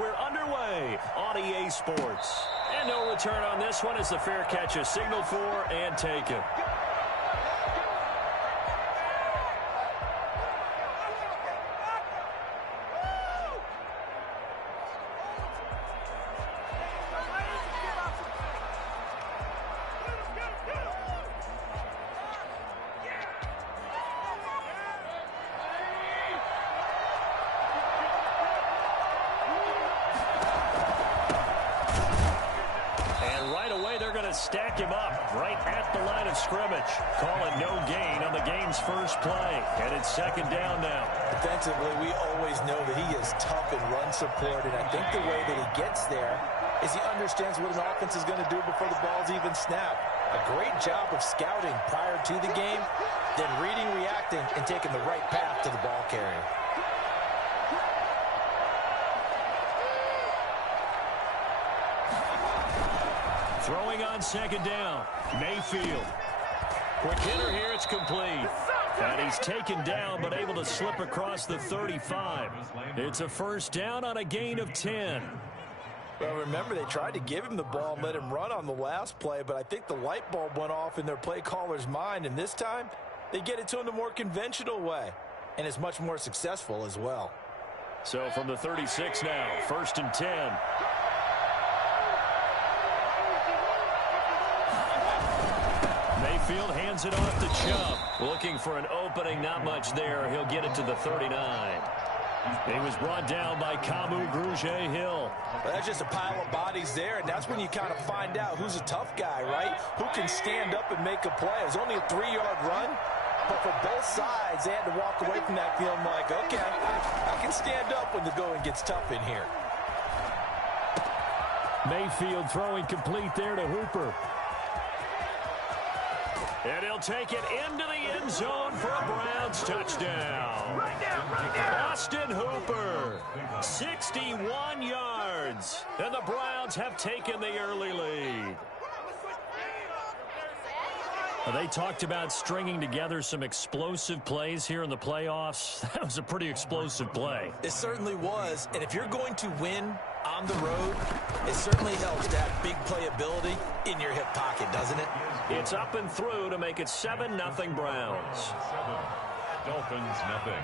we're underway on EA Sports. And no return on this one as the fair catch is signaled for and taken. Stack him up right at the line of scrimmage. Call it no gain on the game's first play. And it's second down now. Defensively, we always know that he is tough in run support. And I think the way that he gets there is he understands what an offense is going to do before the ball's even snapped. A great job of scouting prior to the game, then reading, reacting, and taking the right path to the ball carrier. Throwing on second down, Mayfield. Quick hitter here, it's complete. And he's taken down, but able to slip across the 35. It's a first down on a gain of 10. Well, remember, they tried to give him the ball and let him run on the last play, but I think the light bulb went off in their play caller's mind, and this time, they get it to him the more conventional way, and it's much more successful as well. So from the 36 now, first and 10. Mayfield hands it off to Chubb. Looking for an opening, not much there. He'll get it to the 39. He was brought down by Kamu Grugier-Hill. Well, that's just a pile of bodies there, and that's when you kind of find out who's a tough guy, right? Who can stand up and make a play. It was only a 3-yard run, but for both sides, they had to walk away from that feeling like, okay, I can stand up when the going gets tough in here. Mayfield throwing complete there to Hooper. And he'll take it into the end zone for a Browns touchdown. Austin Hooper, 61 yards. And the Browns have taken the early lead. They talked about stringing together some explosive plays here in the playoffs. That was a pretty explosive play. It certainly was. And if you're going to win on the road, it certainly helps to have big playability in your hip pocket, doesn't it? It's up and through to make it 7-0 Browns. Dolphins, nothing.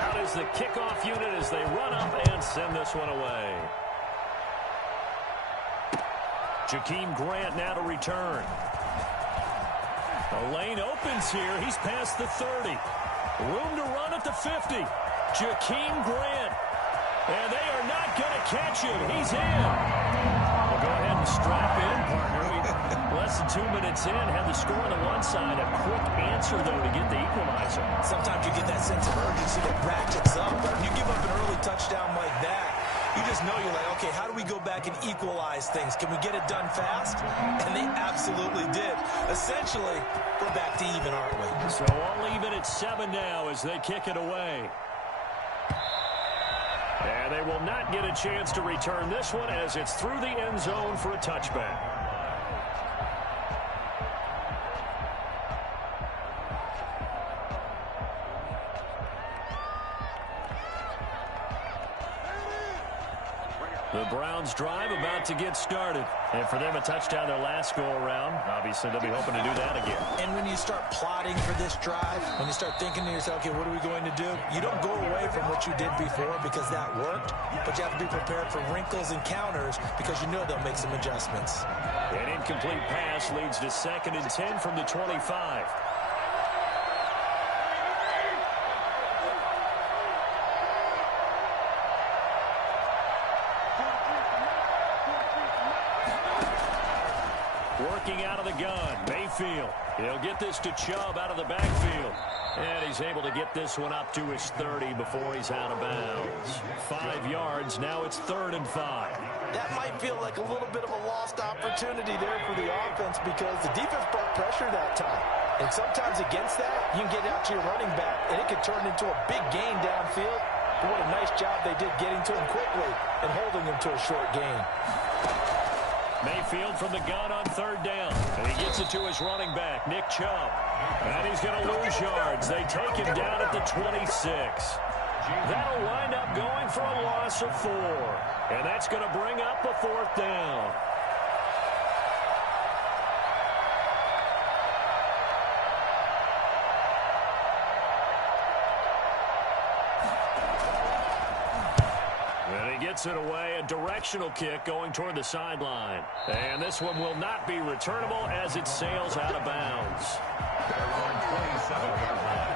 Out is the kickoff unit as they run up and send this one away. Jakeem Grant now to return. The lane opens here. He's past the 30. Room to run at the 50. Jakeem Grant. And they are not going to catch him. He's in. Well, go ahead and strap in, partner. Less than 2 minutes in, have the score on the one side. A quick answer, though, to get the equalizer. Sometimes you get that sense of urgency that ratchets up. But when you give up an early touchdown like that, you just know you're like, okay, how do we go back and equalize things? Can we get it done fast? And they absolutely did. Essentially, we're back to even, aren't we? So all even at 7 now as they kick it away. And they will not get a chance to return this one as it's through the end zone for a touchback. The Browns drive about to get started. And for them, a touchdown their last go-around. Obviously, they'll be hoping to do that again. And when you start plotting for this drive, when you start thinking to yourself, okay, what are we going to do? You don't go away from what you did before because that worked, but you have to be prepared for wrinkles and counters because you know they'll make some adjustments. An incomplete pass leads to 2nd and 10 from the 25. Working out of the gun, Mayfield. He'll get this to Chubb out of the backfield. And he's able to get this one up to his 30 before he's out of bounds. 5 yards, now it's 3rd and 5. That might feel like a little bit of a lost opportunity there for the offense because the defense brought pressure that time. And sometimes against that, you can get out to your running back, and it could turn into a big gain downfield. But what a nice job they did getting to him quickly and holding him to a short gain. Mayfield from the gun on 3rd down. And he gets it to his running back, Nick Chubb. And he's going to lose yards. They take him down at the 26. That'll wind up going for a loss of 4. And that's going to bring up a 4th down. And he gets it away, a directional kick going toward the sideline. And this one will not be returnable as it sails out of bounds. 27-yard line.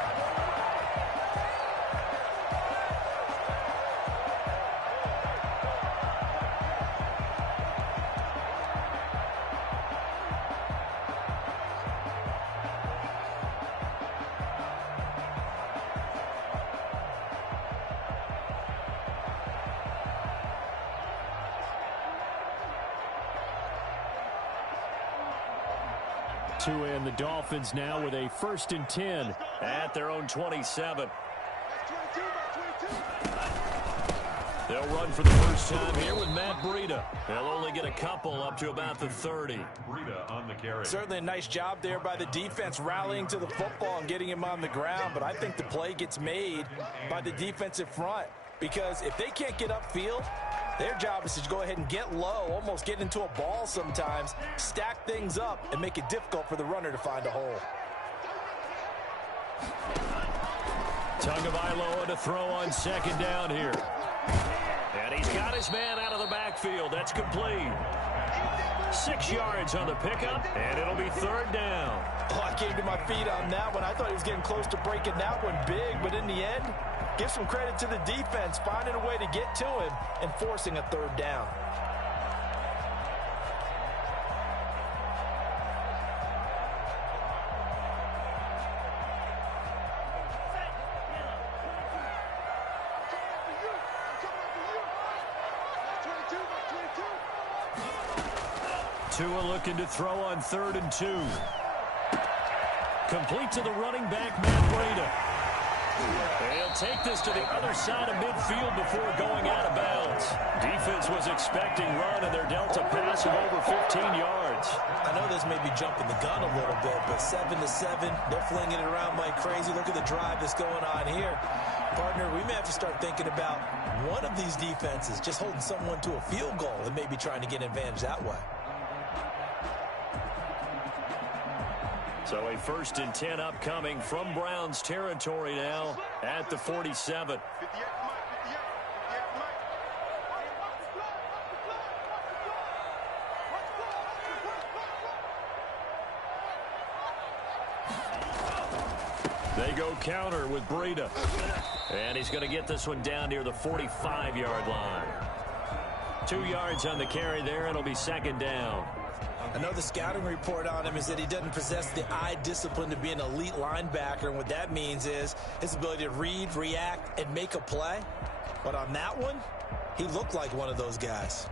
And the Dolphins now with a 1st and 10 at their own 27. They'll run for the first time here with Matt Breida. They'll only get a couple up to about the 30. Breida on the carry. Certainly a nice job there by the defense rallying to the football and getting him on the ground, but I think the play gets made by the defensive front because if they can't get upfield, their job is to go ahead and get low, almost get into a ball sometimes, stack things up, and make it difficult for the runner to find a hole. Tagovailoa to throw on 2nd down here. And he's got his man out of the backfield. That's complete. 6 yards on the pickup, and it'll be 3rd down. Oh, I came to my feet on that one. I thought he was getting close to breaking that one big, but in the end, give some credit to the defense, finding a way to get to him and forcing a 3rd down. Tua looking to throw on 3rd and 2. Complete to the running back, Matt Breida. He'll take this to the other side of midfield before going out of bounds. Defense was expecting run, and they're dealt a pass of over 15 yards. I know this may be jumping the gun a little bit, but 7-7, they're flinging it around like crazy. Look at the drive that's going on here. Partner, we may have to start thinking about one of these defenses just holding someone to a field goal and maybe trying to get an advantage that way. So a 1st and 10 upcoming from Browns territory now at the 47. They go counter with Breida. And he's going to get this one down near the 45-yard line. 2 yards on the carry there. It'll be 2nd down. I know the scouting report on him is that he doesn't possess the eye discipline to be an elite linebacker, and what that means is his ability to read, react, and make a play. But on that one, he looked like one of those guys.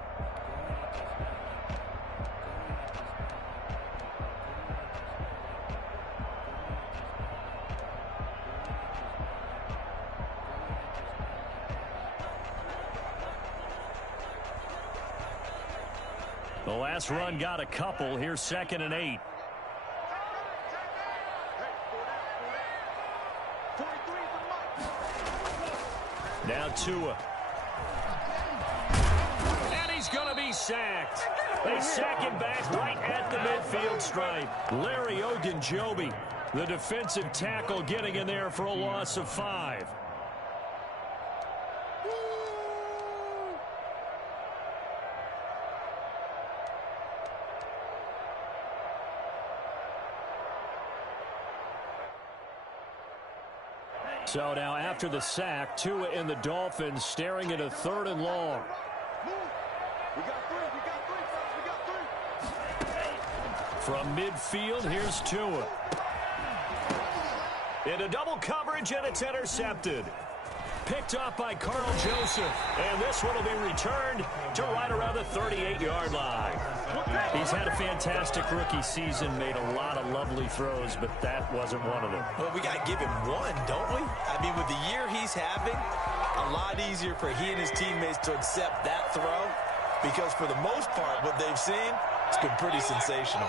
The last run got a couple. Here's 2nd and 8. Now Tua. And he's going to be sacked. They sack him back right at the midfield stripe. Larry Ogunjobi, the defensive tackle, getting in there for a loss of 5. So now after the sack, Tua and the Dolphins staring at a 3rd and long. From midfield, here's Tua. Into double coverage, and it's intercepted. Picked off by Carl Joseph. And this one will be returned to right around the 38-yard line. He's had a fantastic rookie season, made a lot of lovely throws, but that wasn't one of them. Well, we got to give him one, don't we? I mean, with the year he's having, a lot easier for he and his teammates to accept that throw because for the most part, what they've seen, it's been pretty sensational.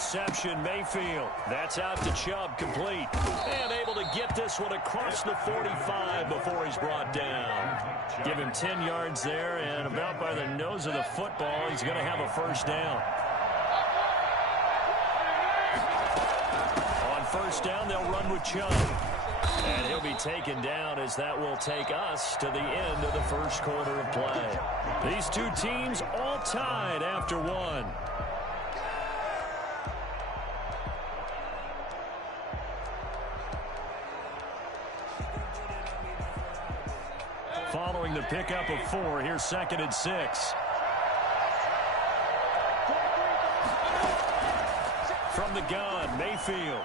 interception, Mayfield. That's out to Chubb, complete. And able to get this one across the 45 before he's brought down. Give him 10 yards there, and about by the nose of the football, he's going to have a first down. On first down, they'll run with Chubb. And he'll be taken down as that will take us to the end of the first quarter of play. These two teams all tied after one. Following the pickup of 4, here's 2nd and 6. From the gun, Mayfield.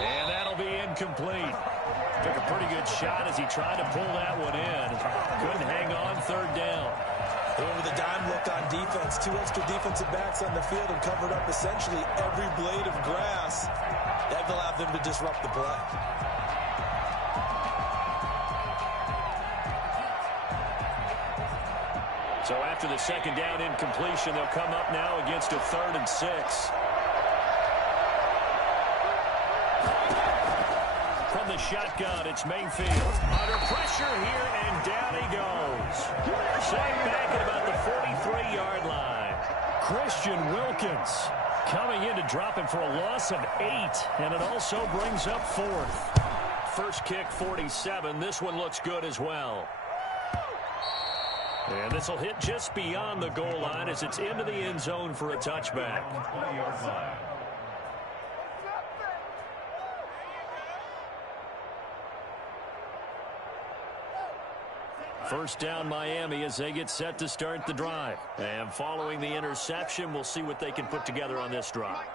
And that'll be incomplete. Took a pretty good shot as he tried to pull that one in. Couldn't hang on, 3rd down. Over the dime look on defense. 2 extra defensive backs on the field and covered up essentially every blade of grass. That allowed them to disrupt the play. So after the 2nd down incompletion, they'll come up now against a 3rd and 6. From the shotgun, it's Mayfield. Under pressure here, and down he goes. Sacked back at about the 43-yard line. Christian Wilkins coming in to drop him for a loss of 8, and it also brings up 4th. First kick, 47. This one looks good as well. And this will hit just beyond the goal line as it's into the end zone for a touchback. First down, Miami, as they get set to start the drive. And following the interception, we'll see what they can put together on this drive.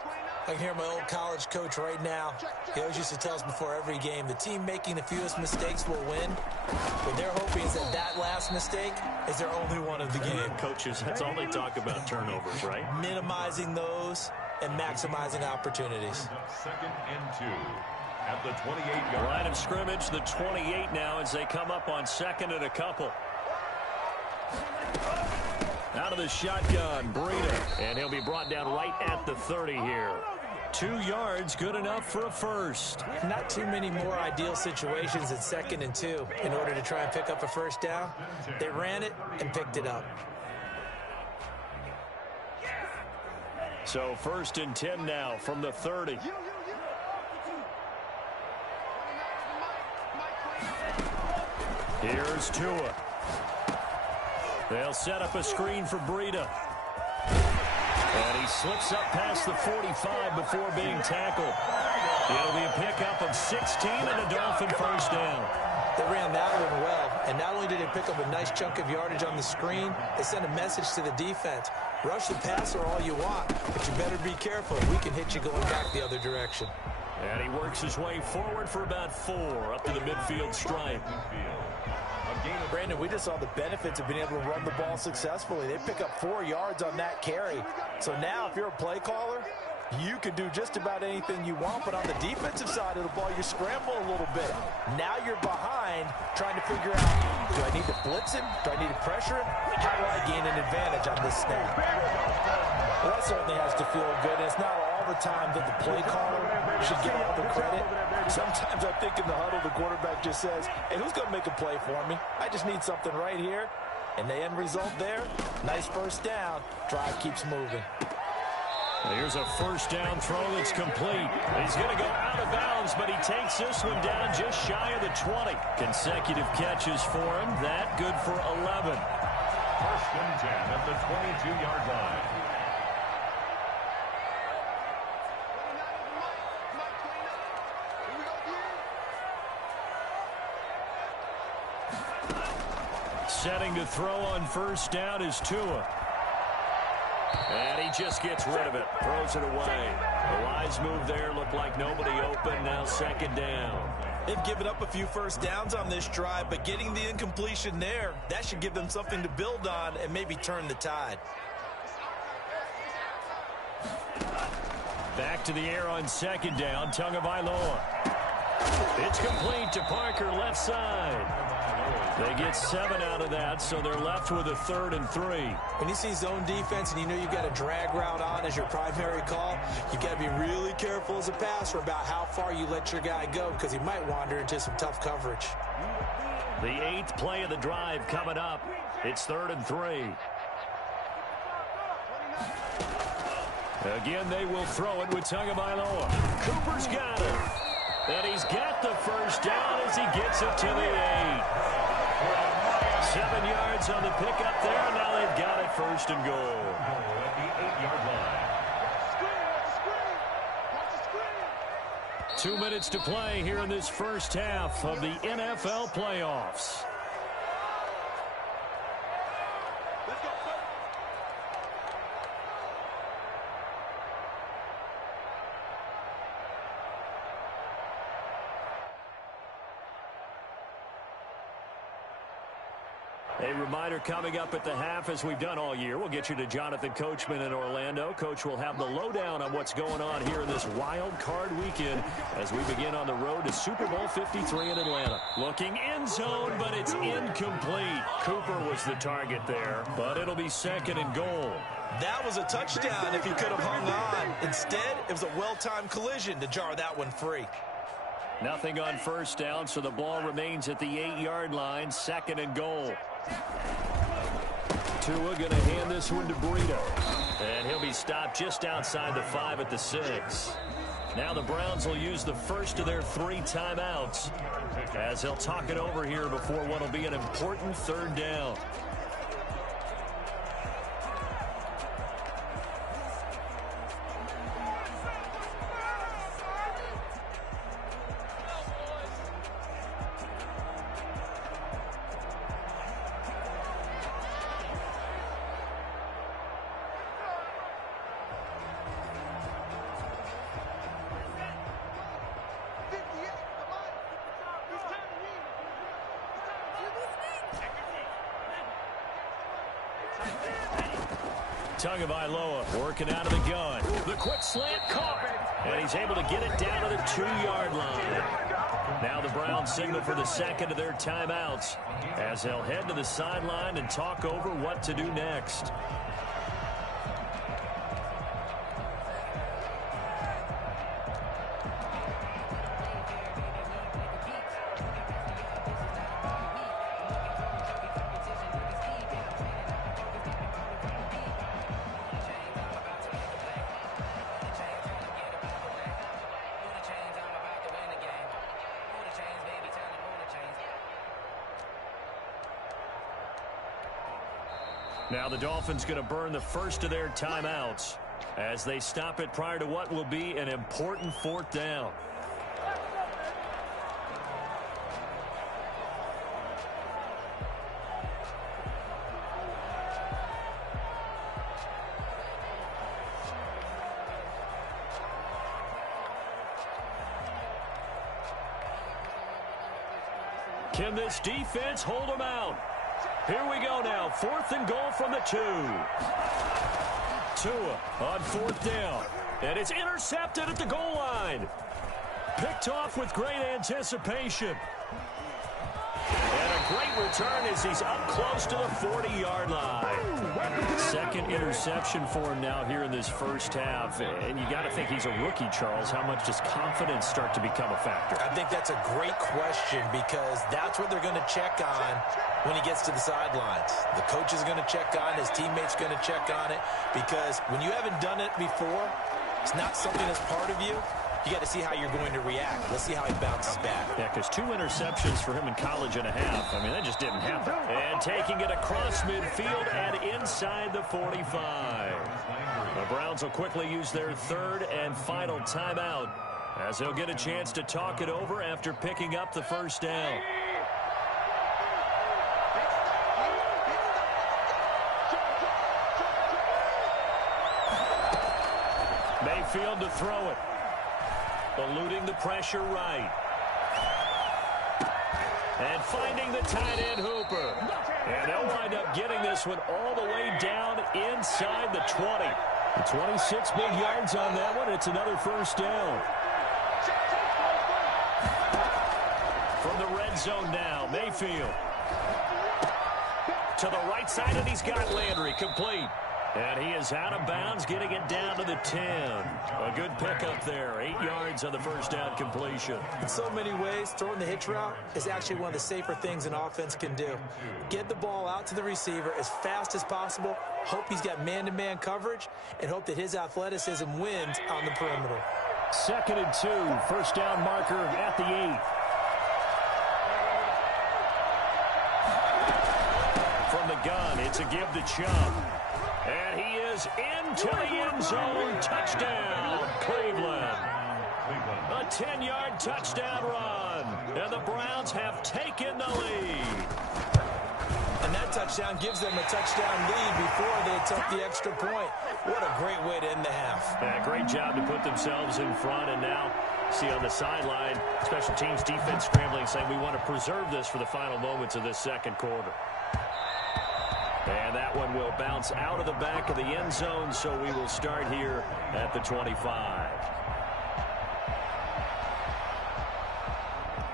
I can hear my old college coach right now. He always used to tell us before every game, the team making the fewest mistakes will win. What they're hoping is that that last mistake is their only one of the game. Coaches, that's all they talk about, turnovers, right? Minimizing those and maximizing opportunities. 2nd and 2 at the 28-yard line of scrimmage, the 28 now as they come up on 2nd and a couple. Out of the shotgun, Breida, and he'll be brought down right at the 30 here. 2 yards, good enough for a first. Not too many more ideal situations at 2nd and 2 in order to try and pick up a first down. They ran it and picked it up. So 1st and 10 now from the 30. Here's Tua. They'll set up a screen for Breida. And he slips up past the 45 before being tackled. It'll be a pickup of 16 and a Dolphin first down. They ran that one well, and not only did they pick up a nice chunk of yardage on the screen, they sent a message to the defense. Rush the passer all you want, but you better be careful. We can hit you going back the other direction. And he works his way forward for about 4 up to the midfield stripe. Brandon, we just saw the benefits of being able to run the ball successfully. They pick up 4 yards on that carry. So now if you're a play caller, you can do just about anything you want, but on the defensive side of the ball, you scramble a little bit. Now you're behind trying to figure out, do I need to blitz him? Do I need to pressure him? How do I gain an advantage on this snap? Well, that certainly has to feel good. And it's not all the time that the play caller should get all the credit. Sometimes I think in the huddle, the quarterback just says, hey, who's going to make a play for me? I just need something right here. And the end result there, nice first down. Drive keeps moving. Here's a first down throw that's complete. He's going to go out of bounds, but he takes this one down just shy of the 20. Consecutive catches for him. That good for 11. 1st and 10 at the 22-yard line. Setting to throw on first down is Tua. And he just gets rid of it. Throws it away. The wise move there. Looked like nobody open. Now 2nd down. They've given up a few first downs on this drive, but getting the incompletion there, that should give them something to build on and maybe turn the tide. Back to the air on 2nd down. Tagovailoa. It's complete to Parker, left side. They get 7 out of that, so they're left with a 3rd and 3. When you see zone defense and you know you've got a drag route on as your primary call, you've got to be really careful as a passer about how far you let your guy go because he might wander into some tough coverage. The 8th play of the drive coming up. It's 3rd and 3. Again, they will throw it with Tagovailoa. Cooper's got it. And he's got the first down as he gets it to the 8. 7 yards on the pickup there. Now they've got it 1st and goal. At the 8-yard line. 2 minutes to play here in this first half of the NFL playoffs. A reminder coming up at the half, as we've done all year. We'll get you to Jonathan Coachman in Orlando. Coach will have the lowdown on what's going on here in this wild card weekend as we begin on the road to Super Bowl 53 in Atlanta. Looking end zone, but it's incomplete. Cooper was the target there, but it'll be 2nd and goal. That was a touchdown if he could have hung on. Instead, it was a well-timed collision to jar that one free. Nothing on 1st down, so the ball remains at the 8-yard line, 2nd and goal. Tua going to hand this one to Breida. And he'll be stopped just outside the 5 at the 6. Now the Browns will use the first of their 3 timeouts as they'll talk it over here before what will be an important 3rd down. Tagovailoa working out of the gun. The quick slant caught. And he's able to get it down to the 2-yard line. Now the Browns signal for the 2nd of their timeouts as they'll head to the sideline and talk over what to do next. Now the Dolphins going to burn the first of their timeouts as they stop it prior to what will be an important 4th down. Can this defense hold them out? Here we go now. 4th and goal from the 2. Tua on 4th down. And it's intercepted at the goal line. Picked off with great anticipation. And a great return as he's up close to the 40-yard line. 2nd interception for him now here in this first half. And you got to think he's a rookie, Charles. How much does confidence start to become a factor? I think that's a great question because that's what they're going to check on when he gets to the sidelines. The coach is going to check on it. His teammates going to check on it because when you haven't done it before, it's not something that's part of you. You got to see how you're going to react. Let's see how he bounces back. Yeah, because 2 interceptions for him in college and a half. I mean, that just didn't happen. And taking it across midfield and inside the 45. The Browns will quickly use their 3rd and final timeout as they'll get a chance to talk it over after picking up the first down. Mayfield to throw it. Eluding the pressure right. And finding the tight end Hooper. And they'll wind up getting this one all the way down inside the 20. 26 big yards on that one. It's another first down. From the red zone now, Mayfield To the right side, and he's got Landry complete. And he is out of bounds, getting it down to the 10. A good pickup there. 8 yards on the first down completion. In so many ways, throwing the hitch route is actually one of the safer things an offense can do. Get the ball out to the receiver as fast as possible, hope he's got man-to-man coverage, and hope that his athleticism wins on the perimeter. 2nd and 2, first down marker at the 8. From the gun, it's a give to Chubb. And he is into the end zone. Touchdown, Cleveland. A 10-yard touchdown run. And the Browns have taken the lead. And that touchdown gives them a touchdown lead before they attempt the extra point. What a great way to end the half. Yeah, great job to put themselves in front. And now, see on the sideline, special teams defense scrambling, saying we want to preserve this for the final moments of this second quarter. And that one will bounce out of the back of the end zone, so we will start here at the 25.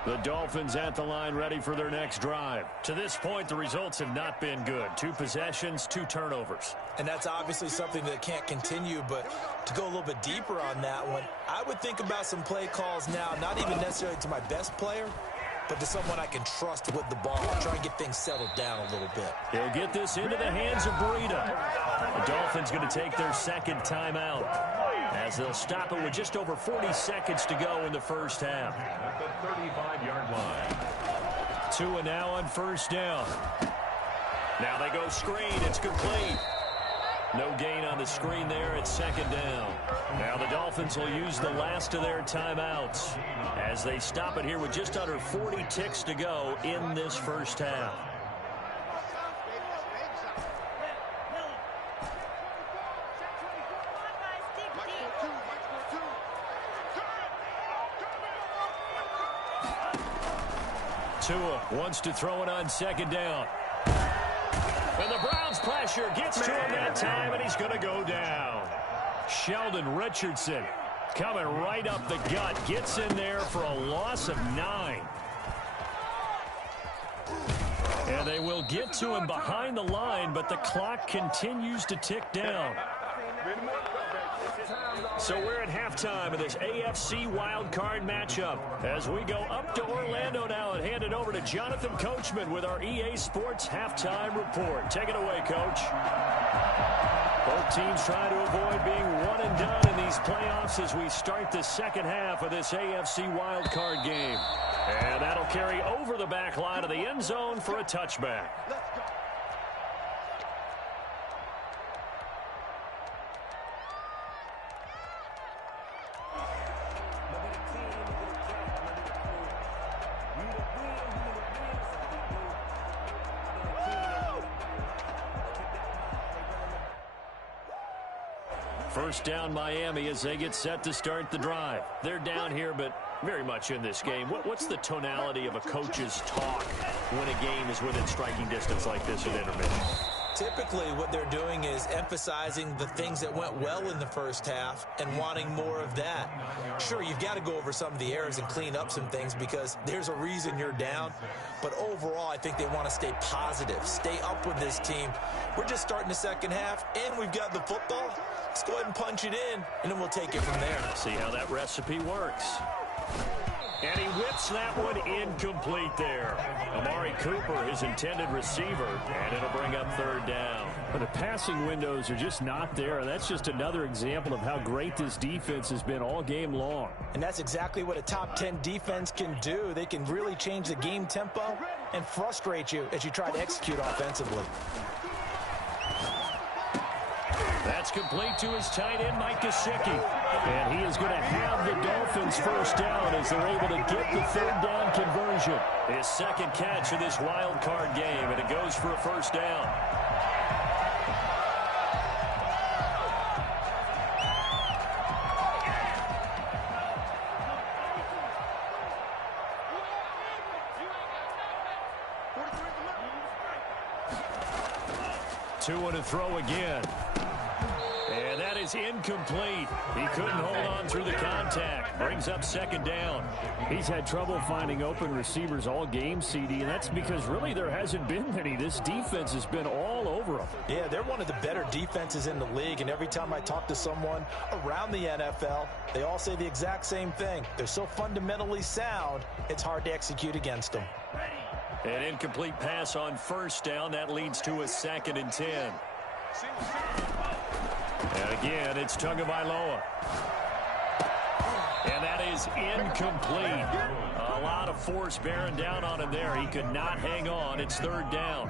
The Dolphins at the line, ready for their next drive. To this point, the results have not been good. 2 possessions, 2 turnovers. And that's obviously something that can't continue, but to go a little bit deeper on that one, I would think about some play calls now, not even necessarily to my best player, but to someone I can trust with the ball. Try and get things settled down a little bit. He'll get this into the hands of Breida. The Dolphins going to take their second timeout as they'll stop it with just over 40 seconds to go in the first half. At the 35-yard line. Tua now on first down. Now they go screen. It's complete. No gain on the screen there. It's second down. Now the Dolphins will use the last of their timeouts as they stop it here with just under 40 ticks to go in this first half. Tua wants to throw it on second down. And the Browns pressure gets to him that time, and he's going to go down. Sheldon Richardson coming right up the gut. Gets in there for a loss of 9. And they will get to him behind the line, but the clock continues to tick down. So we're at halftime of this AFC wildcard matchup as we go up to Orlando now and hand it over to Jonathan Coachman with our EA Sports Halftime Report. Take it away, Coach. Both teams trying to avoid being one and done in these playoffs as we start the second half of this AFC wildcard game. And that'll carry over the back line of the end zone for a touchback. First down Miami as they get set to start the drive. They're down here, but very much in this game. What's the tonality of a coach's talk when a game is within striking distance like this at intermission? Typically, what they're doing is emphasizing the things that went well in the first half and wanting more of that. Sure, you've got to go over some of the errors and clean up some things because there's a reason you're down. But overall, I think they want to stay positive, stay up with this team. We're just starting the second half, and we've got the football. Let's go ahead and punch it in, and then we'll take it from there. See how that recipe works. And he whips that one incomplete there. Amari Cooper, his intended receiver, and it'll bring up third down. But the passing windows are just not there, and that's just another example of how great this defense has been all game long. And that's exactly what a top 10 defense can do. They can really change the game tempo and frustrate you as you try to execute offensively. That's complete to his tight end, Mike Gesicki. And he is going to have the Dolphins first down as they're able to get the third down conversion. His second catch of this wild card game, and it goes for a first down. Two to throw again. And that is incomplete. He couldn't hold on through the contact. Brings up second down. He's had trouble finding open receivers all game, CD, and that's because really there hasn't been many. This defense has been all over him. Yeah, they're one of the better defenses in the league, and every time I talk to someone around the NFL, they all say the exact same thing. They're so fundamentally sound, it's hard to execute against them. An incomplete pass on first down. That leads to a 2nd and 10. And again, it's Tagovailoa. And that is incomplete. A lot of force bearing down on him there. He could not hang on. It's 3rd down.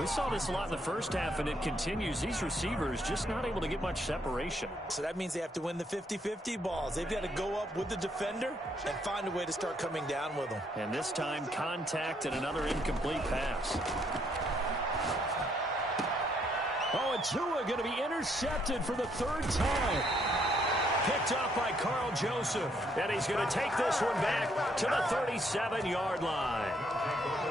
We saw this a lot in the first half, and it continues. These receivers just not able to get much separation. So that means they have to win the 50-50 balls. They've got to go up with the defender and find a way to start coming down with them. And this time, contact and another incomplete pass. Oh, and Tua going to be intercepted for the 3rd time. Picked off by Carl Joseph. And he's going to take this one back to the 37-yard line.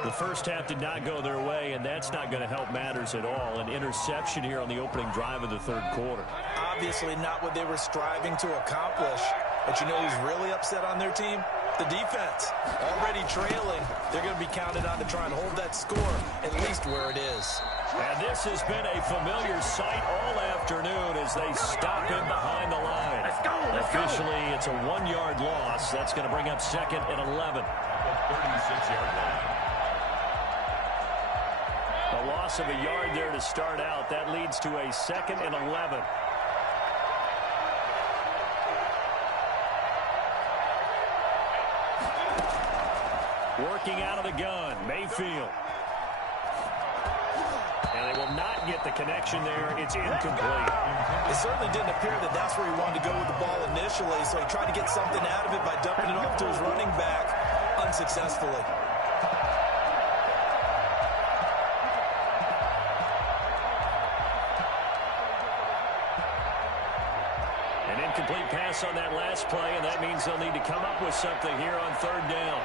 The first half did not go their way, and that's not going to help matters at all. An interception here on the opening drive of the 3rd quarter. Obviously not what they were striving to accomplish. But you know who's really upset on their team? The defense. Already trailing, they're going to be counted on to try and hold that score, at least where it is. And this has been a familiar sight all afternoon as they stop him behind the line. Let's go, Officially, it's a 1-yard loss. That's going to bring up 2nd and 11. The 36-yard line. A loss of a yard there to start out. That leads to a 2nd and 11. Working out of the gun, Mayfield. And they will not get the connection there. It's incomplete. It certainly didn't appear that that's where he wanted to go with the ball initially, so he tried to get something out of it by dumping it off to his running back unsuccessfully. An incomplete pass on that last play, and that means they'll need to come up with something here on 3rd down.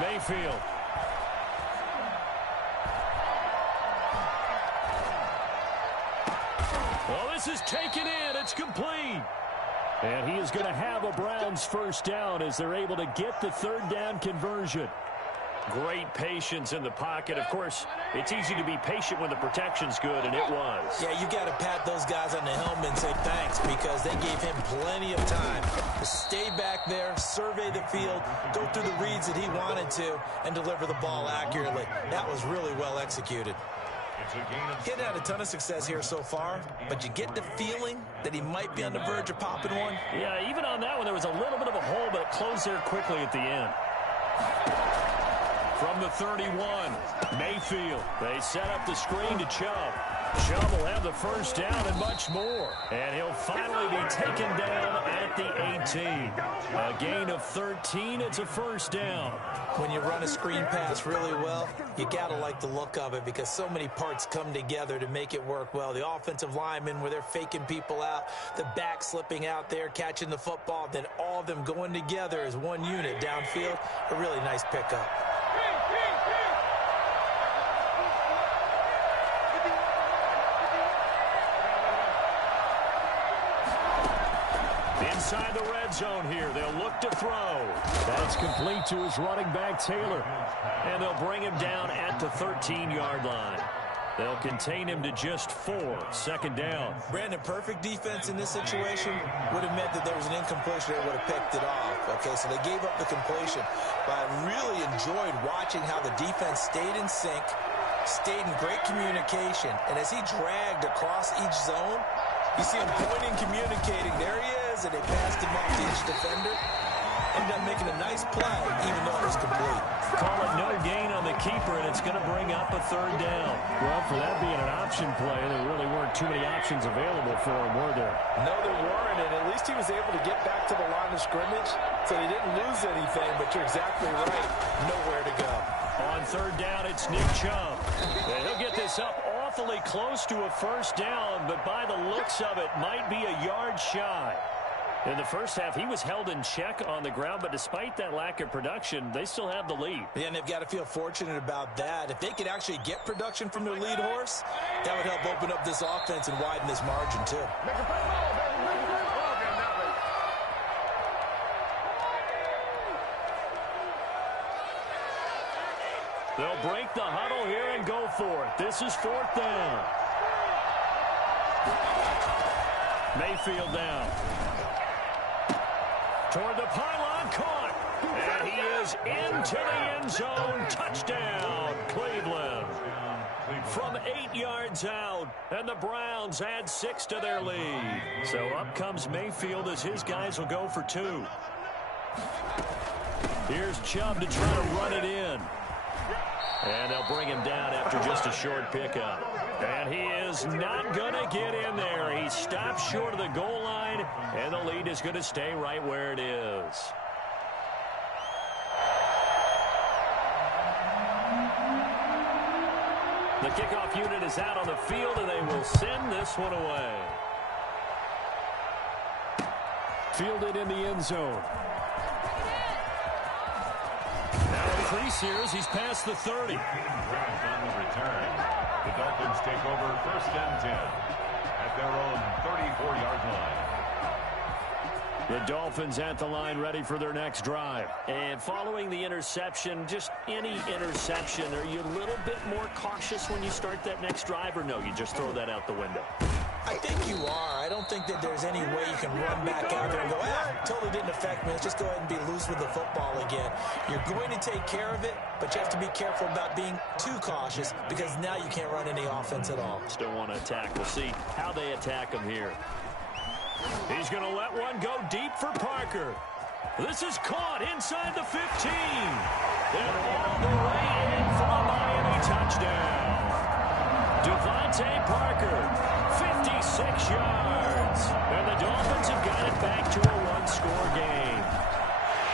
Mayfield. Well, this is taken in. It's complete. And he is going to have a Browns 1st down as they're able to get the 3rd down conversion. Great patience in the pocket. Of course, it's easy to be patient when the protection's good, and it was. Yeah, you got to pat those guys on the helmet and say thanks because they gave him plenty of time to stay back there, survey the field, go through the reads that he wanted to, and deliver the ball accurately. That was really well executed. He hadn't had a ton of success here so far, but you get the feeling that he might be on the verge of popping one. Yeah, even on that one, there was a little bit of a hole, but it closed there quickly at the end. From the 31, Mayfield. They set up the screen to Chubb. Chubb will have the 1st down and much more. And he'll finally be taken down at the 18. A gain of 13. It's a 1st down. When you run a screen pass really well, you got to like the look of it because so many parts come together to make it work well. The offensive linemen where they're faking people out, the back slipping out there, catching the football, then all of them going together as one unit downfield. A really nice pickup. Inside the red zone here, they'll look to throw. That's complete to his running back, Taylor. And they'll bring him down at the 13-yard line. They'll contain him to just 4. 2nd down. Brandon, perfect defense in this situation would have meant that there was an incompletion. They would have picked it off. Okay, so they gave up the completion. But I really enjoyed watching how the defense stayed in sync, stayed in great communication. And as he dragged across each zone, you see him pointing, communicating. There he is, and they passed him off to each defender. Ended up making a nice play, even though it was complete. Call it no gain on the keeper, and it's going to bring up a 3rd down. Well, for that being an option play, there really weren't too many options available for him, were there? No, there weren't, and at least he was able to get back to the line of scrimmage, so he didn't lose anything, but you're exactly right. Nowhere to go. On 3rd down, it's Nick Chubb. And he'll get this up awfully close to a 1st down, but by the looks of it, might be a yard shy. In the first half, he was held in check on the ground, but despite that lack of production, they still have the lead. Yeah, and they've got to feel fortunate about that. If they could actually get production from their lead horse, that would help open up this offense and widen this margin, too. They'll break the huddle here and go for it. This is 4th down. Mayfield down. Toward the pylon, caught. And he is into the end zone. Touchdown, Cleveland. From 8 yards out, and the Browns add 6 to their lead. So up comes Mayfield as his guys will go for 2. Here's Chubb to try to run it in. And they'll bring him down after just a short pickup. And he is not going to get in there. He stops short of the goal line, and the lead is going to stay right where it is. The kickoff unit is out on the field, and they will send this one away. Fielded in the end zone. Now increase here as he's past the 30. On the return. The Dolphins take over 1st and 10 at their own 34-yard line. The Dolphins at the line ready for their next drive. And following the interception, just any interception, are you a little bit more cautious when you start that next drive, or no, you just throw that out the window? I think you are. I don't think that there's any way you can run back out there and go, totally didn't affect me. Let's just go ahead and be loose with the football again. You're going to take care of it, but you have to be careful about being too cautious because now you can't run any offense at all. Still want to attack. We'll see how they attack him here. He's going to let one go deep for Parker. This is caught inside the 15. And all the way in for a Miami touchdown. Devontae Parker, 56 yards. And the Dolphins have got it back to a one-score game.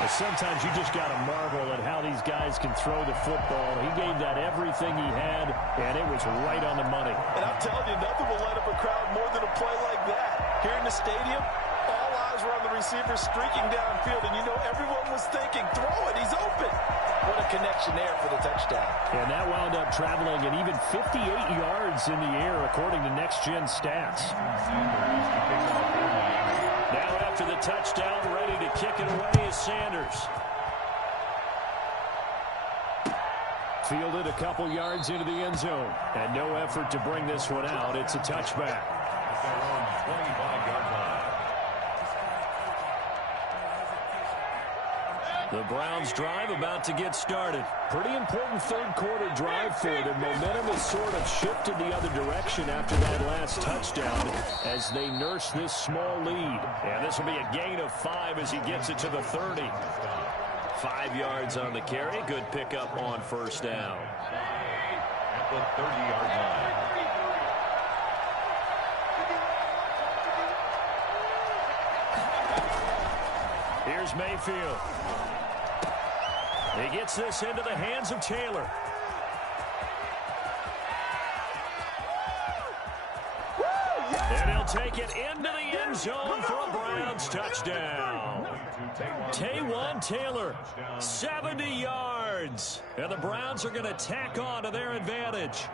Well, sometimes you just got to marvel at how these guys can throw the football. He gave that everything he had, and it was right on the money. And I'm telling you, nothing will light up a crowd more than a play like that. Here in the stadium, all eyes were on the receiver streaking downfield, and you know everyone was thinking, throw it, he's open. What a connection there for the touchdown. And that wound up traveling an even 58 yards in the air, according to Next Gen Stats. Now after the touchdown, ready to kick it away is Sanders. Fielded a couple yards into the end zone. And no effort to bring this one out. It's a touchback. The Browns drive about to get started. Pretty important third-quarter drive for them. Momentum has sort of shifted the other direction after that last touchdown as they nurse this small lead. And this will be a gain of 5 as he gets it to the 30. 5 yards on the carry. Good pickup on 1st down. At the 30-yard line. Here's Mayfield. He gets this into the hands of Taylor. And he'll take it into the end zone for a Browns touchdown. Taywan Taylor, 70 yards. And the Browns are going to tack on to their advantage.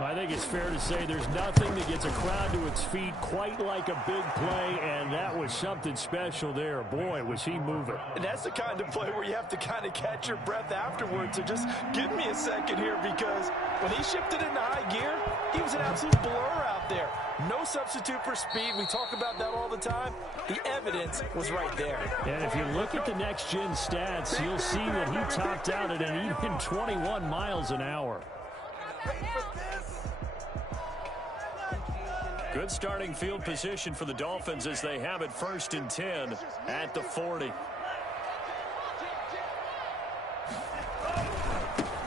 I think it's fair to say there's nothing that gets a crowd to its feet quite like a big play, and that was something special there. Boy, was he moving. And that's the kind of play where you have to kind of catch your breath afterwards. So just give me a second here, because when he shifted into high gear, he was an absolute blur out there. No substitute for speed. We talk about that all the time. The evidence was right there. And if you look at the next-gen stats, you'll see that he topped out at an even 21 miles an hour. Good starting field position for the Dolphins as they have it 1st and 10 at the 40.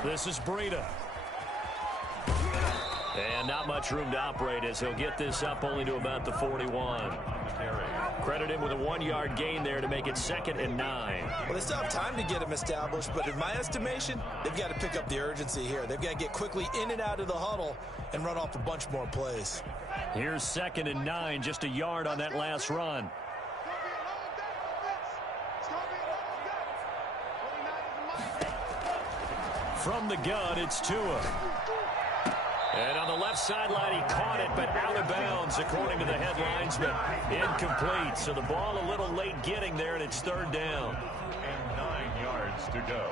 This is Breida. And not much room to operate as he'll get this up only to about the 41. Credit him with a 1-yard gain there to make it 2nd and 9. Well, they still have time to get him established, but in my estimation, they've got to pick up the urgency here. They've got to get quickly in and out of the huddle and run off a bunch more plays. Here's 2nd and 9, just a yard on that last run. From the gun, it's Tua. And on the left sideline, he caught it, but out of bounds, according to the headlines, but incomplete. So the ball a little late getting there, and it's third down. And 9 yards to go.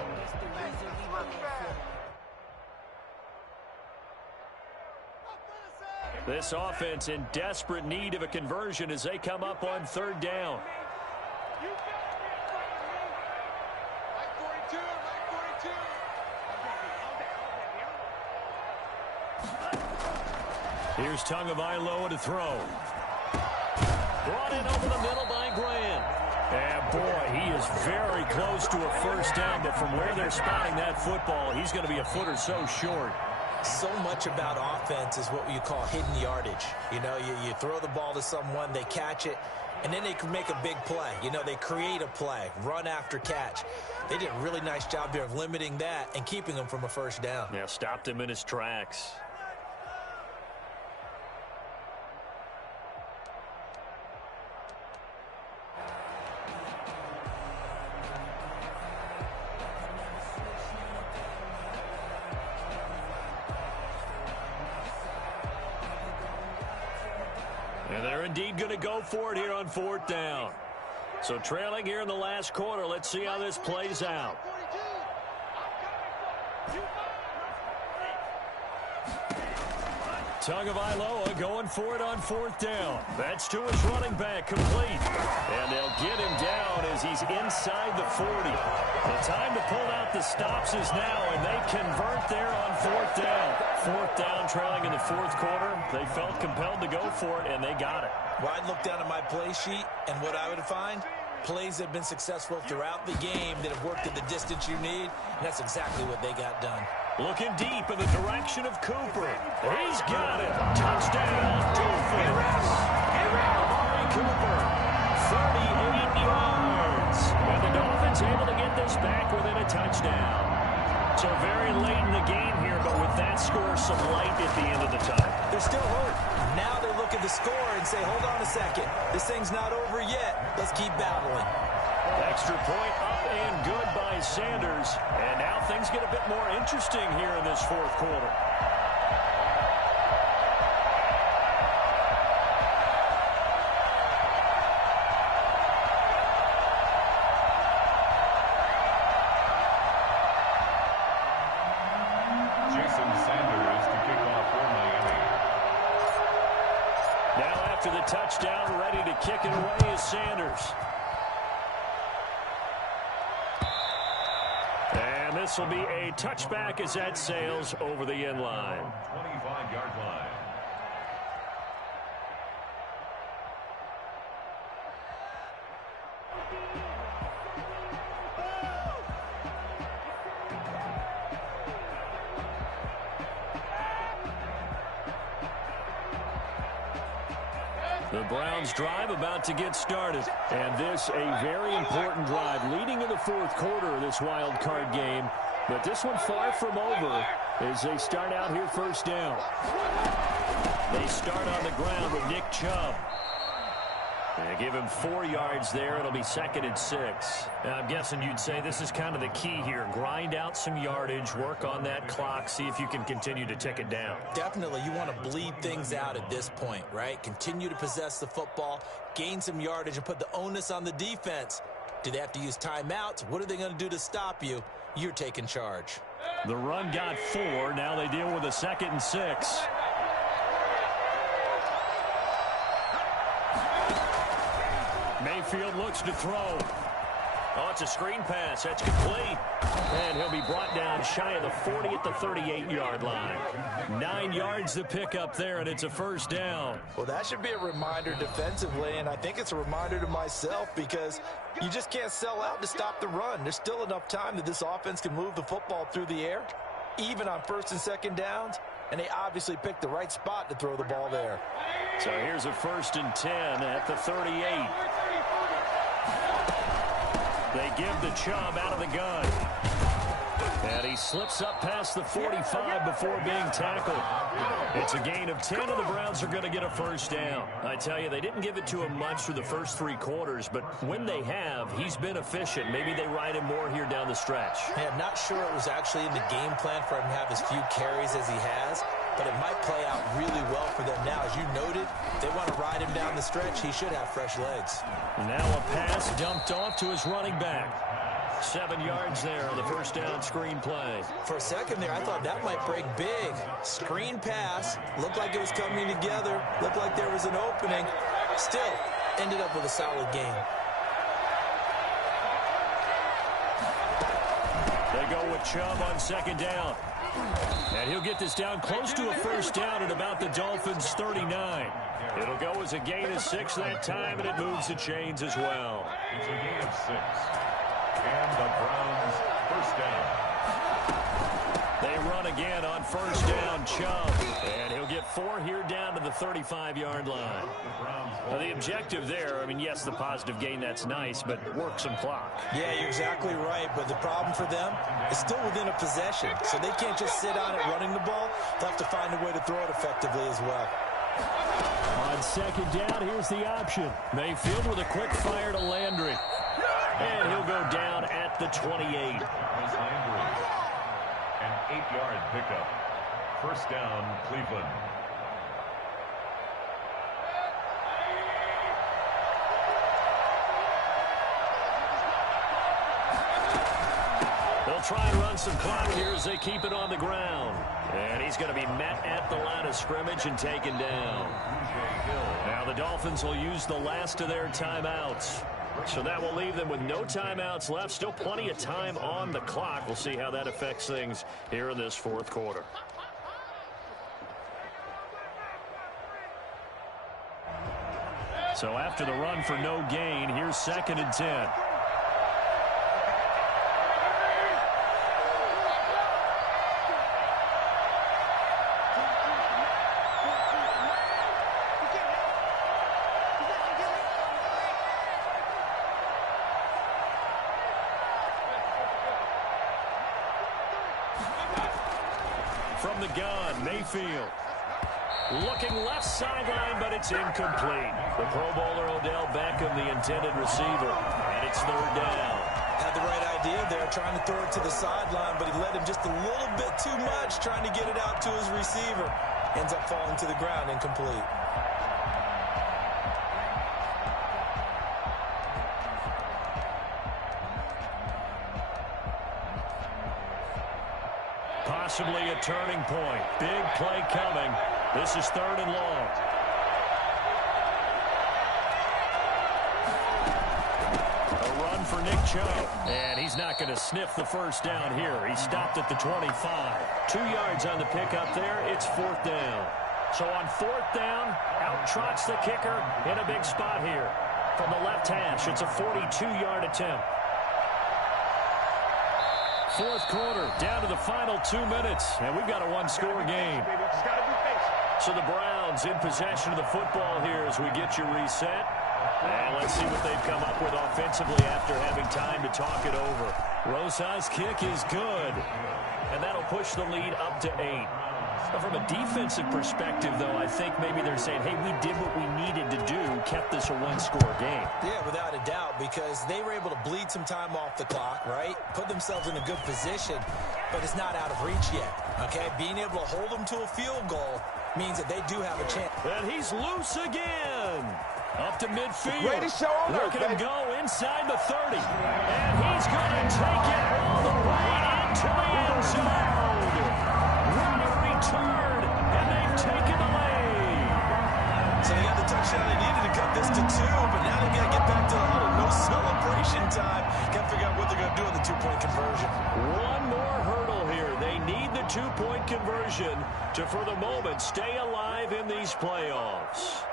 This offense in desperate need of a conversion as they come up on third down. Here's Tagovailoa to throw. Brought in over the middle by Graham. And boy, he is very close to a first down, but from where they're spotting that football, he's going to be a foot or so short. So much about offense is what you call hidden yardage. You know, you throw the ball to someone, they catch it, and then they can make a big play. You know, they create a play, run after catch. They did a really nice job there of limiting that and keeping him from a first down. Yeah, stopped him in his tracks. And they're indeed going to go for it here on fourth down. So trailing here in the last quarter, let's see how this plays out. Tagovailoa going for it on fourth down. That's to his running back, complete. And they'll get him down as he's inside the 40. The time to pull out the stops is now, and they convert there on fourth down. Fourth down, trailing in the fourth quarter. They felt compelled to go for it, and they got it. Well, I'd look down at my play sheet, and what I would find, plays that have been successful throughout the game that have worked at the distance you need, and that's exactly what they got done. Looking deep in the direction of Cooper. He's got it. Touchdown, Dolphins. Amari Cooper, 38 yards. And the Dolphins able to get this back within a touchdown. So very late in the game here, but with that score, some light at the end of the tunnel. They're still hurt. Now they look at the score and say, hold on a second. This thing's not over yet. Let's keep battling. Extra point up and good by Sanders. And now things get a bit more interesting here in this fourth quarter. After the touchdown, ready to kick it away is Sanders. And this will be a touchback as that sails over the end line. 25-yard line. The Browns drive about to get started. And this a very important drive leading in the fourth quarter of this wild card game. But this one far from over as they start out here first down. They start on the ground with Nick Chubb. And give him 4 yards there. It'll be 2nd and 6. Now, I'm guessing you'd say this is kind of the key here. Grind out some yardage, work on that clock, see if you can continue to tick it down. Definitely, you want to bleed things out at this point, right? Continue to possess the football, gain some yardage, and put the onus on the defense. Do they have to use timeouts? What are they going to do to stop you? You're taking charge. The run got 4. Now they deal with a 2nd and 6. Mayfield looks to throw. Oh, it's a screen pass. That's complete. And he'll be brought down shy of the 40 at the 38-yard line. 9 yards to pick up there, and it's a first down. Well, that should be a reminder defensively, and I think it's a reminder to myself because you just can't sell out to stop the run. There's still enough time that this offense can move the football through the air, even on 1st and 2nd downs, and they obviously picked the right spot to throw the ball there. So here's a 1st and 10 at the 38. They give the Chubb out of the gun. And he slips up past the 45 before being tackled. It's a gain of 10, and the Browns are going to get a first down. I tell you, they didn't give it to him much through the first 3 quarters, but when they have, he's been efficient. Maybe they ride him more here down the stretch. Yeah, I'm not sure it was actually in the game plan for him to have as few carries as he has, but it might play out really well for them now. As you noted, if they want to ride him down the stretch, he should have fresh legs. Now a pass dumped off to his running back. 7 yards there on the first down screen play. For a second there, I thought that might break big. Screen pass. Looked like it was coming together. Looked like there was an opening. Still, ended up with a solid game. They go with Chubb on second down. And he'll get this down close to a first down at about the Dolphins' 39. It'll go as a gain of 6 that time, and it moves the chains as well. It's a gain of 6. And the Browns first down. They run again on first down, Chubb. And he'll get 4 here down to the 35-yard line. Now, the objective there, I mean, yes, the positive gain, that's nice, but work some clock. Yeah, you're exactly right. But the problem for them is still within a possession. So they can't just sit on it running the ball. They'll have to find a way to throw it effectively as well. On second down, here's the option. Mayfield with a quick fire to Landry. And he'll go down at the 28. Landry. An 8-yard pickup. First down, Cleveland. They'll try and run some clock here as they keep it on the ground. And he's going to be met at the line of scrimmage and taken down. Now the Dolphins will use the last of their timeouts. So that will leave them with no timeouts left. Still plenty of time on the clock. We'll see how that affects things here in this fourth quarter. So after the run for no gain, here's 2nd and 10. From the gun, Mayfield. Looking left sideline, but it's incomplete. The Pro Bowler Odell Beckham, the intended receiver. And it's 3rd down. Had the right idea there, trying to throw it to the sideline, but he let him just a little bit too much, trying to get it out to his receiver. Ends up falling to the ground, incomplete. Possibly a turning point. Big play coming. This is 3rd and long. A run for Nick Chubb. And he's not going to sniff the first down here. He stopped at the 25. 2 yards on the pickup there. It's 4th down. So on 4th down, out trots the kicker in a big spot here. From the left hash, it's a 42-yard attempt. Fourth quarter, down to the final 2 minutes, and we've got a 1-score game. So the Browns in possession of the football here as we get you reset. And let's see what they've come up with offensively after having time to talk it over. Rosa's kick is good, and that'll push the lead up to 8. Now, from a defensive perspective, though, I think maybe they're saying, hey, we did what we needed to do, kept this a 1-score game. Yeah, without a doubt, because they were able to bleed some time off the clock, right? Put themselves in a good position, but it's not out of reach yet, okay? Being able to hold them to a field goal means that they do have a chance. And he's loose again. Up to midfield. Greatest show on earth, Look at him go inside the 30. And he's going to take it all the way into the end zone. What a return, and they've taken the lead. So they got the touchdown they needed to cut this to 2, but now they got to get back to the huddle. No celebration time. Got to figure out what they're going to do on the 2-point conversion. One more hurdle here. They need the 2-point conversion to, for the moment, stay alive in these playoffs.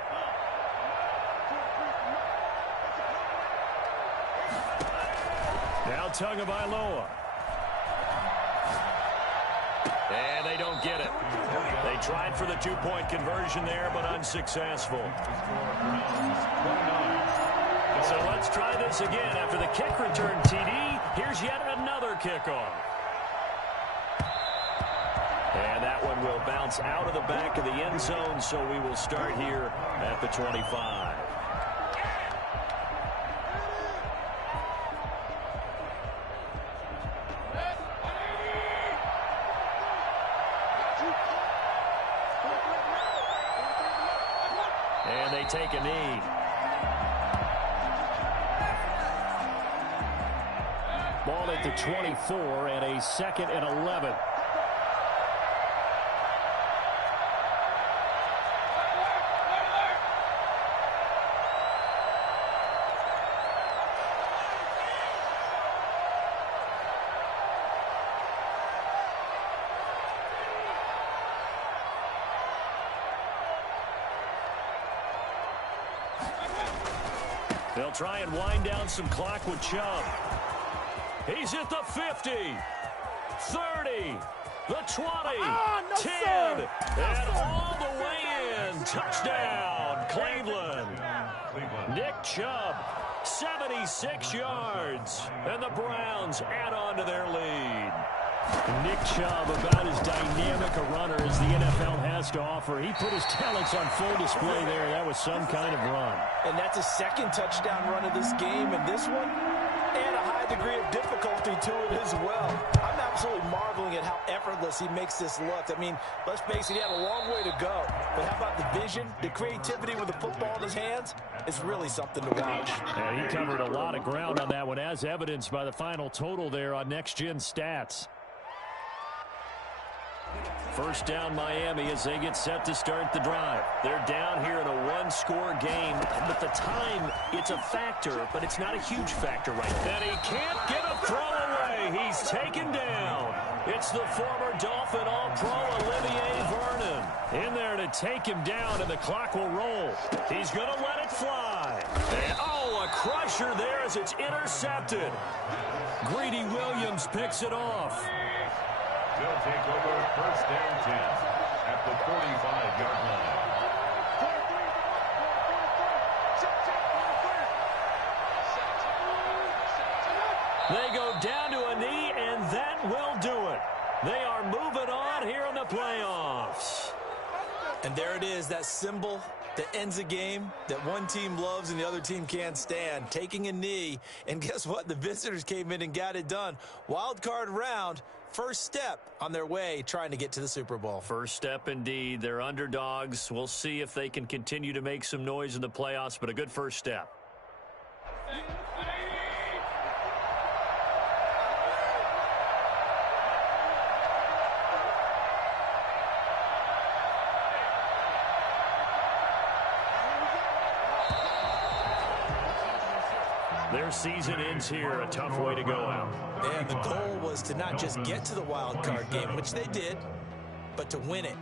Now Tagovailoa. And they don't get it. They tried for the 2-point conversion there, but unsuccessful. So let's try this again. After the kick return TD, here's yet another kickoff. one will bounce out of the back of the end zone, so we will start here at the 25. And they take a knee. Ball at the 24 and a 2nd and 11. They'll try and wind down some clock with Chubb. He's at the 50, 30, the 20, 10, and all the way in. Touchdown, Cleveland. Nick Chubb, 76 yards, and the Browns add on to their lead. Nick Chubb, about as dynamic a runner as the NFL has to offer. He put his talents on full display there. That was some kind of run. And that's a second touchdown run of this game, and this one, and a high degree of difficulty to it as well. I'm absolutely marveling at how effortless he makes this look. I mean, let's face it, he had a long way to go. But how about the vision, the creativity with the football in his hands? It's really something to watch. And he covered a lot of ground on that one, as evidenced by the final total there on Next Gen Stats. First down Miami as they get set to start the drive. They're down here in a one-score game, but the time, it's a factor, but it's not a huge factor right now. And he can't get a throw away. He's taken down. It's the former Dolphin All-Pro Olivier Vernon in there to take him down, and the clock will roll. He's going to let it fly. And, oh, a crusher there as it's intercepted. Greedy Williams picks it off. They'll take over 1st and 10 at the 45-yard line. They go down to a knee, and that will do it. They are moving on here in the playoffs. And there it is, that symbol that ends a game that one team loves and the other team can't stand, taking a knee. And guess what? The visitors came in and got it done. Wild card round, first step on their way trying to get to the Super Bowl. First step indeed. They're underdogs. We'll see if they can continue to make some noise in the playoffs, but a good first step. Their season ends here, a tough way to go out. And the goal was to not just get to the wild card game, which they did, but to win it.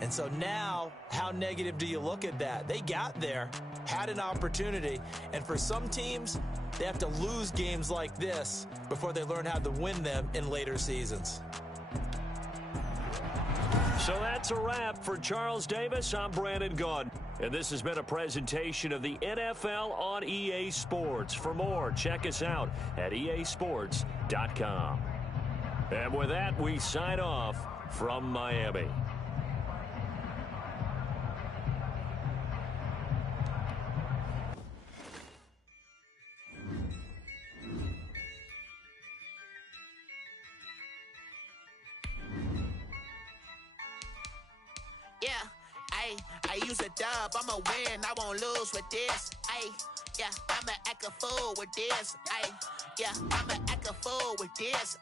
And so now, how negative do you look at that? They got there, had an opportunity, and for some teams, they have to lose games like this before they learn how to win them in later seasons. So that's a wrap for Charles Davis. I'm Brandon Gaudin. And this has been a presentation of the NFL on EA Sports. For more, check us out at easports.com. And with that, we sign off from Miami. I use a dub, I'ma win, I won't lose with this. Yeah, I'ma act a fool with this. Yeah, I'ma act a fool with this.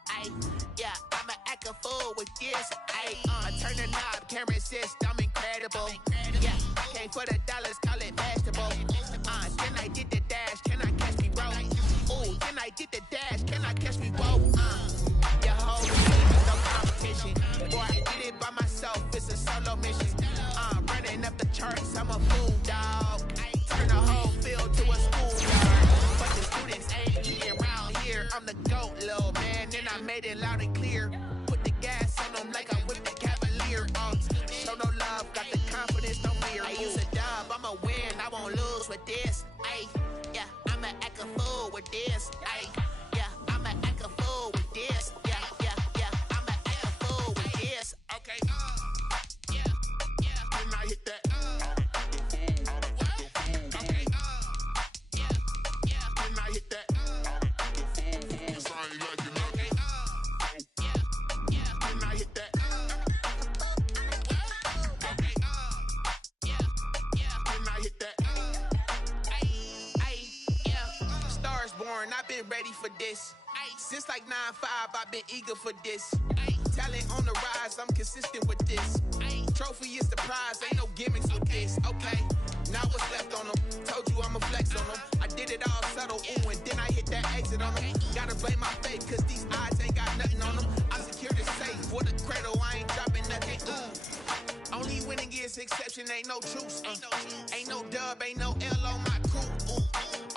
Yeah, I'ma act a fool with this. I turn the knob, can't resist, I'm incredible. Yeah, came for the dollars, call it vegetable. Then I did the dash, can I catch me roll? Ooh, then I did the dash, can I catch me roll? Your whole team is no competition. Boy, I did it by myself, it's a solo mission. Running up the charts, I'm a fool, dog. Turn the whole field to a schoolyard. But the students ain't eating around here. I'm the GOAT, little man, and I made it loud and clear. Put the gas on them like I'm with the Cavalier. Show no love, got the confidence, no fear. I use a dub, I'ma win, I won't lose with this. Yeah, I'ma act a fool with this. Yeah, I'ma act a fool with this. Yeah, I'ma act a fool with this. Okay. born, I've been ready for this. Since like 9-5, I've been eager for this. Talent on the rise, I'm consistent with this. Trophy is the prize, ain't no gimmicks with this. Okay, now what's left on them? Told you I'ma flex on them. I did it all subtle, ooh, and then I hit that exit on them. Gotta blame my faith, cause these odds ain't got nothing on them. I secured the safe for the cradle, I ain't dropping nothing. Ooh. Only winning is exception, ain't no truce. Ain't no dub, ain't no L on my crew.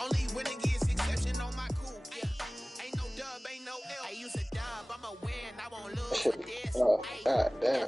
Only winning is exception on my crew. Ain't no dub, ain't no L. I use a dub, I'ma win, I won't lose with this. Oh, god damn.